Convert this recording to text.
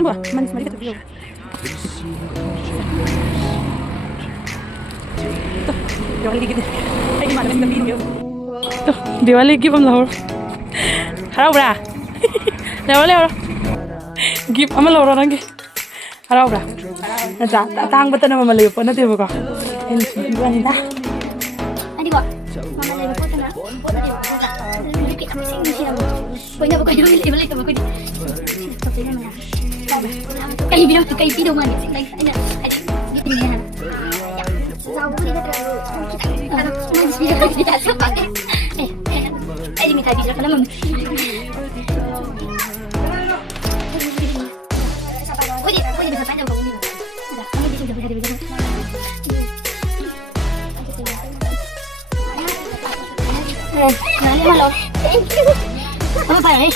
Ano ba? Manis ka video. Ito, Diwali gigit. Ay, di mana ng video. Ito, Diwali gigit ang lahor. Haraw bra. Lewat. Gip amal lahor lagi. Haraw bra. Nasa, tang betul nama Melayu pun nanti buka. Ini bukan ini dah. Nanti buat. Mama lagi buat na. Buat nanti buat. Nanti kita mesti mesti nama. Pokoknya bukan dulu balik ke buku ni. Tapi nama. Kayak video mana? Like ada. Ini ya. Tahu ni kita nanti video kita sampai. Ini minta video kalau mem. Kau bisa panjang kau ni. Ada. Kami bisa video. Nali malu. Thank you. Apa ni?